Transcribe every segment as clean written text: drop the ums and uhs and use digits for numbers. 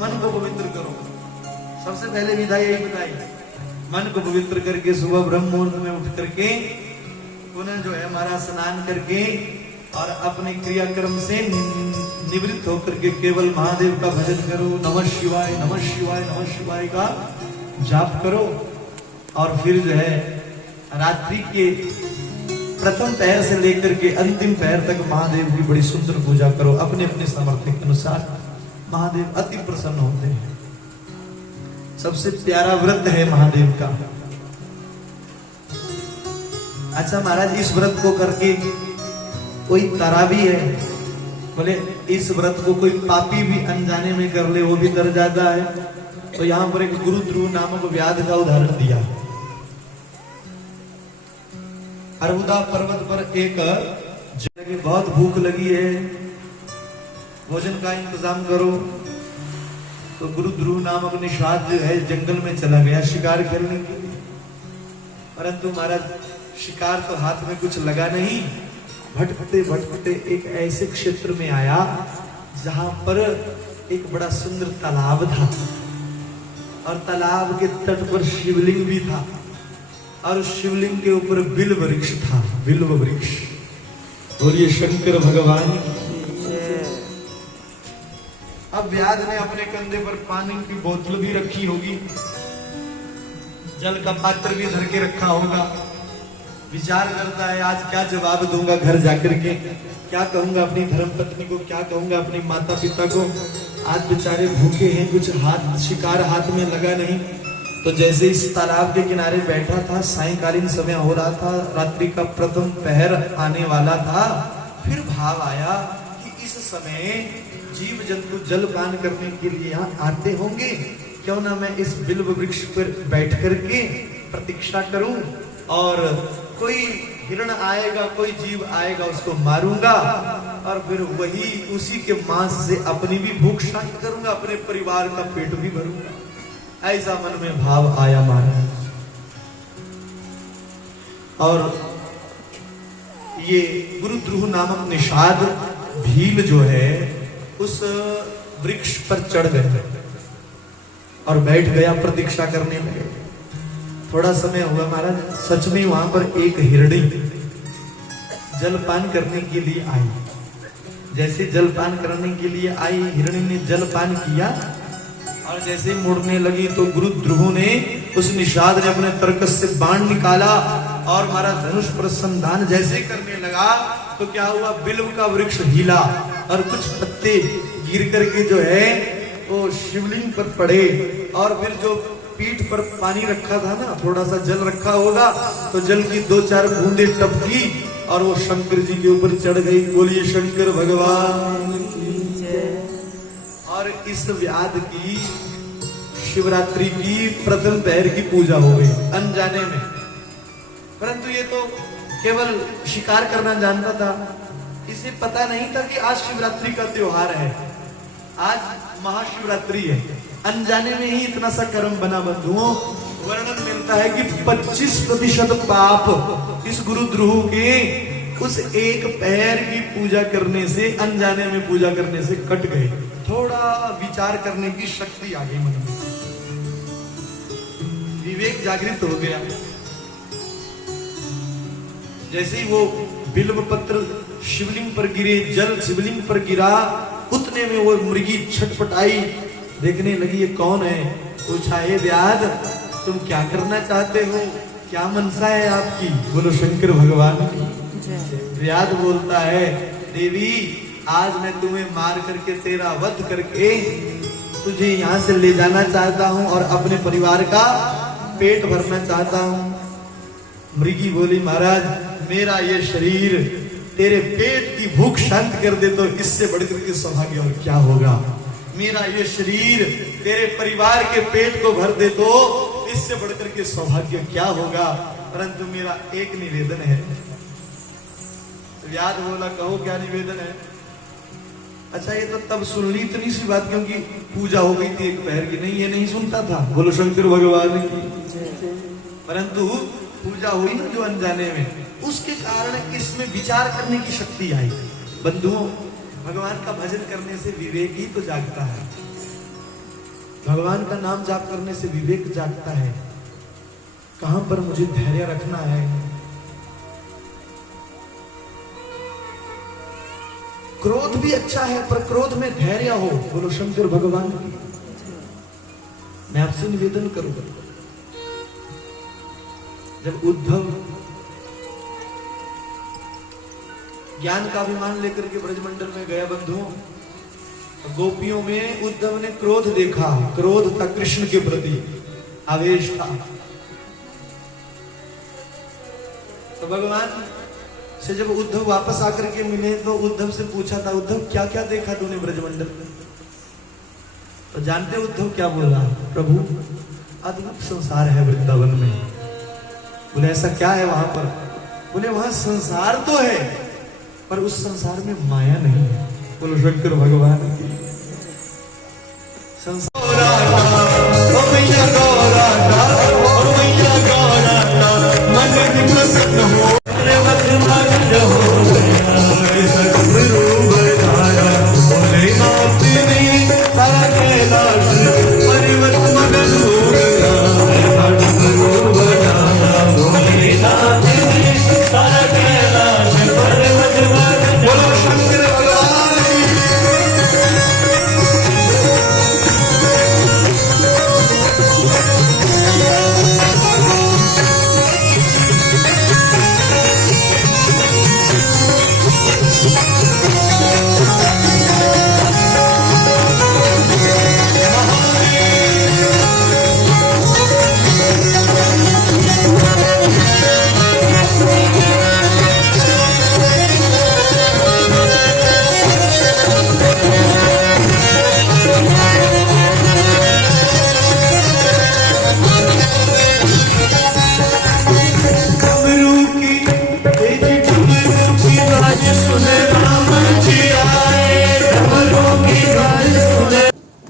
मन को पवित्र करो। सबसे पहले विधा यही बताई, मन को पवित्र करके सुबह ब्रह्म मुहूर्त में उठ करके पुनः जो है हमारा स्नान करके और अपने क्रियाक्रम से निवृत्त होकर के केवल महादेव का भजन करो। नमः शिवाय नमः शिवाय नमः शिवाय का जाप करो। और फिर जो है रात्रि के प्रथम पहर से लेकर के अंतिम पहर तक महादेव की बड़ी सुंदर पूजा करो। अपने अपने सामर्थ्य के अनुसार महादेव अति प्रसन्न होते हैं। सबसे प्यारा व्रत है महादेव का। अच्छा महाराज, इस व्रत को करके कोई तरा भी है? बोले इस व्रत को कोई पापी भी अनजाने में कर ले वो भी तर जाता है। तो यहां पर एक गुरु ध्रुव नामक व्याध का उदाहरण दिया। अरबुदा पर्वत पर एक जगह बहुत भूख लगी है, भोजन का इंतजाम करो। तो गुरु ध्रुव नामक निषाद जो है जंगल में चला गया शिकार करने के लिए। परंतु महाराज शिकार तो हाथ में कुछ लगा नहीं। भटकते भटकते एक ऐसे क्षेत्र में आया जहां पर एक बड़ा सुंदर तालाब था और तालाब के तट पर शिवलिंग भी था और उस शिवलिंग के ऊपर बिल्व वृक्ष था। बिल्व वृक्ष। बोलिए शंकर भगवान। अब व्याध ने अपने कंधे पर पानी की बोतल भी रखी होगी, जल का पात्र भी धर के रखा होगा। विचार करता है आज क्या जवाब दूंगा घर जाकर के, क्या कहूंगा अपनी धर्मपत्नी को, क्या कहूंगा अपनी माता पिता को। आज बेचारे भूखे हैं, कुछ हाथ शिकार हाथ में लगा नहीं। तो जैसे इस तालाब के किनारे बैठा था, सायंकालीन समय हो रहा था, रात्रि का प्रथम पहर आने वाला था, फिर भाव आया कि इस समय जीव जंतु जल पान करने के लिए यहाँ आते होंगे, क्यों ना मैं इस बिल्व वृक्ष पर बैठ करके प्रतीक्षा करूं और कोई हिरण आएगा, कोई जीव आएगा, उसको मारूंगा और फिर वही उसी के मांस से अपनी भी भूख शांत करूंगा, अपने परिवार का पेट भी भरूंगा। ऐसा मन में भाव आया महाराज। और ये गुरु ध्रुव नामक निषाद भील जो है उस वृक्ष पर चढ़ गए और बैठ गया प्रतीक्षा करने में। थोड़ा समय हुआ महाराज, सच में वहां पर एक हिरणी जलपान करने के लिए आई। जैसे जलपान करने के लिए आई, हिरणी ने जलपान किया और जैसे मुड़ने लगी तो गुरु ध्रुव ने उस निषाद ने अपने तरकस से बाण निकाला और महाराज धनुष पर संधान जैसे करने लगा तो क्या हुआ, बिल्व का वृक्ष हिला और कुछ पत्ते गिर करके जो है वो शिवलिंग पर पड़े। और फिर जो पीठ पर पानी रखा था ना, थोड़ा सा जल रखा होगा, तो जल की 2-4 बूंदे टपकी और वो शंकर जी के ऊपर चढ़ गई। बोलिए शंकर भगवान। और इस व्याध की शिवरात्रि की प्रथम पहर की पूजा हो गई अनजाने में। परंतु ये तो केवल शिकार करना जानता था, इसे पता नहीं था कि आज शिवरात्रि का त्योहार है, आज महाशिवरात्रि है। अनजाने में ही इतना सा कर्म बना। बंधुओं, वर्णन मिलता है कि 25% पाप इस गुरु ध्रुव के उस एक पैर की पूजा करने से, अनजाने में पूजा करने से कट गए। थोड़ा विचार करने की शक्ति आ गई मन में, विवेक जागृत हो गया। जैसे ही वो बिल्व पत्र शिवलिंग पर गिरे, जल शिवलिंग पर गिरा, उतने में वो मुर्गी छटपटाई, देखने लगी ये कौन है। पूछा, हे व्याध तुम क्या करना चाहते हो, क्या मनसा है आपकी? बोलो शंकर भगवान की। व्याध बोलता है, देवी आज मैं तुम्हें मार करके तेरा वध करके तुझे यहाँ से ले जाना चाहता हूँ और अपने परिवार का पेट भरना चाहता हूँ। मृगी बोली, महाराज मेरा ये शरीर तेरे पेट की भूख शांत कर दे तो इससे बढ़कर के सौभाग्य और क्या होगा। मेरा ये शरीर तेरे परिवार के पेट को भर दे तो इससे बढ़कर के सौभाग्य क्या होगा। परंतु मेरा एक निवेदन है। व्याध बोला, कहो क्या निवेदन है? अच्छा ये तो तब सुन ली इतनी सी बात, क्योंकि पूजा हो गई थी एक पहर की। नहीं, ये नहीं सुनता था। बोलो शंकर भगवान की। परंतु पूजा हुई ना जो अनजाने में, उसके कारण इसमें विचार करने की शक्ति आई। बंधुओं, भगवान का भजन करने से विवेक ही तो जागता है। भगवान का नाम जाप करने से विवेक जागता है, कहां पर मुझे धैर्य रखना है। क्रोध भी अच्छा है, पर क्रोध में धैर्य हो। बोलो शंकर भगवान की। मैं आपसे निवेदन करूंगा, जब उद्धव ज्ञान का अभिमान लेकर के ब्रजमंडल में गया बंधुओं, गोपियों में उद्धव ने क्रोध देखा। क्रोध था कृष्ण के प्रति, आवेश था। तो भगवान से जब उद्धव वापस आकर के मिले तो उद्धव से पूछा था, उद्धव क्या क्या देखा तूने ब्रजमंडल में? तो जानते उद्धव क्या बोला? प्रभु अद्भुत संसार है वृंदावन में। बोले ऐसा क्या है वहां पर? बोले वहां संसार तो है, पर उस संसार में माया नहीं है। बोलो शंकर भगवान की।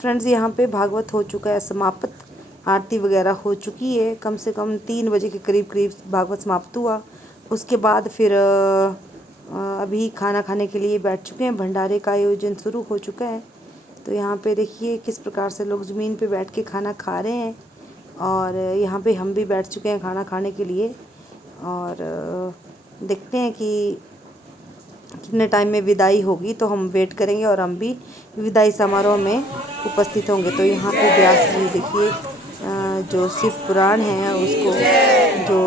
फ्रेंड्स, यहाँ पे भागवत हो चुका है समाप्त, आरती वगैरह हो चुकी है। कम से कम 3 बजे के करीब भागवत समाप्त हुआ। उसके बाद फिर अभी खाना खाने के लिए बैठ चुके हैं। भंडारे का आयोजन शुरू हो चुका है। तो यहाँ पे देखिए किस प्रकार से लोग ज़मीन पे बैठ के खाना खा रहे हैं, और यहाँ पे हम भी बैठ चुके हैं खाना खाने के लिए। और देखते हैं कि कितने टाइम में विदाई होगी, तो हम वेट करेंगे और हम भी विदाई समारोह में उपस्थित होंगे। तो यहाँ पे व्यास जी देखिए जो शिव पुराण है उसको जो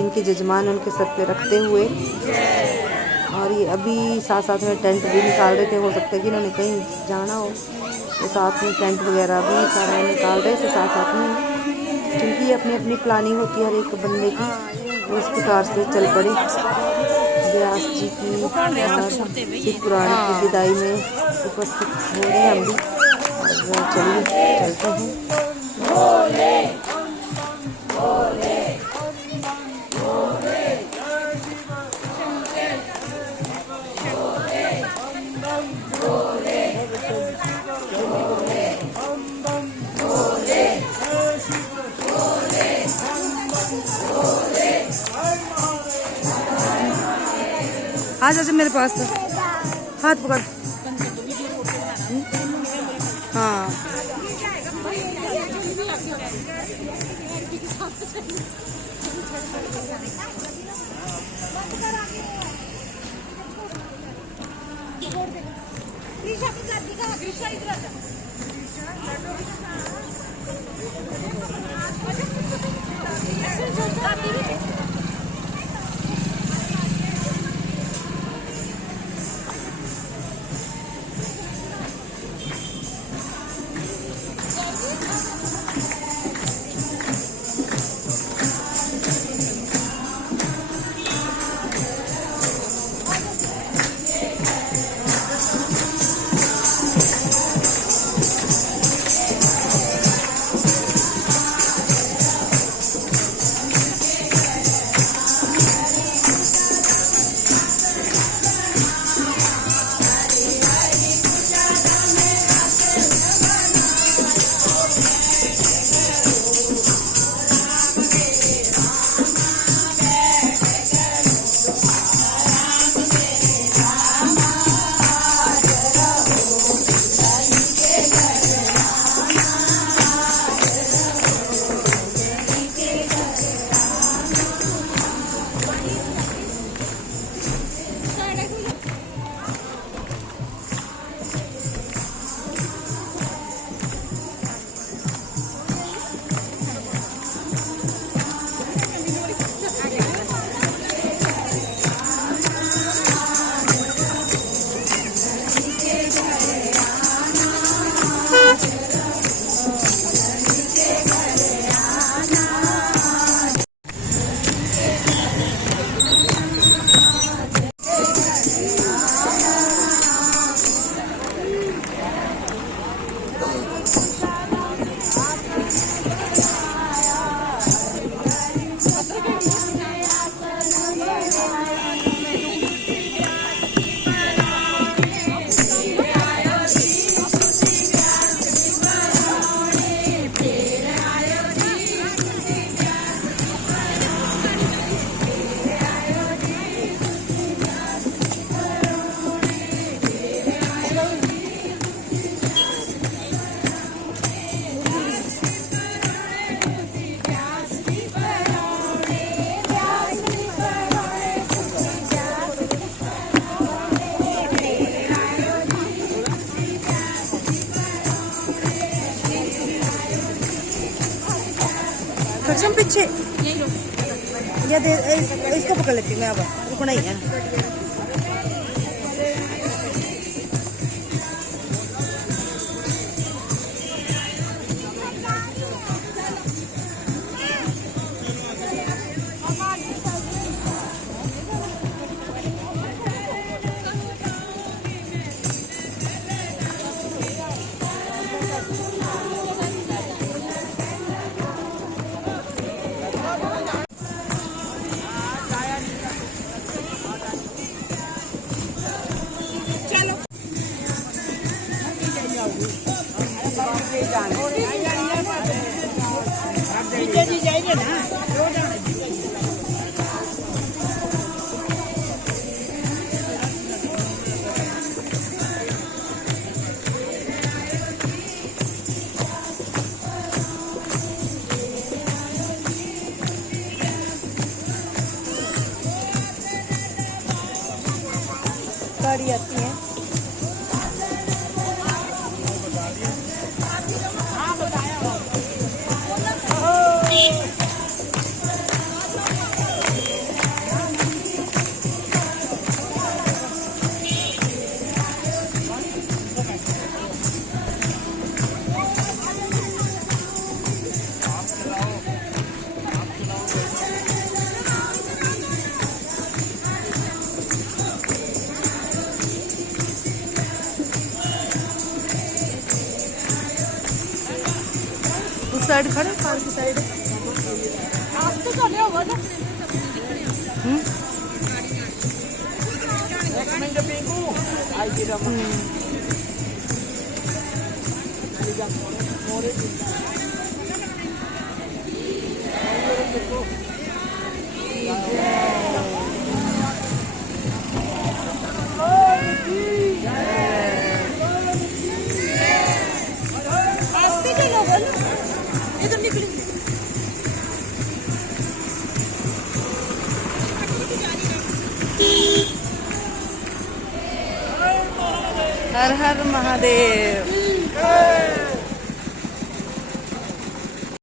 इनके जजमान उनके सर पे रखते हुए, और ये अभी साथ साथ में टेंट भी निकाल रहे थे। हो सकता है कि इन्होंने कहीं जाना हो तो साथ में टेंट वगैरह भी सारा निकाल रहे थे साथ साथ में, क्योंकि अपनी अपनी प्लानिंग होती है हर एक बंदे की। उस प्रकार से चल पड़ी व्यास जी की शिव पुराण की विदाई में उपस्थित हो रहे हैं हम भी। और चलिए चलते हैं। आ जा मेरे पास, हाथ पकड़। हाँ एकदम पीछे या इसको पकड़ लेती हूँ मैं, अब रुकना ही है। जी जाइए ना। गाड़ी आती है। साइड खड़े कार की साइड रास्ते चले होगा ना। एक मिनट पीकू आई जी रा रास्ते चले होगा ना, इधर निकलेंगे। हर हर महादेव।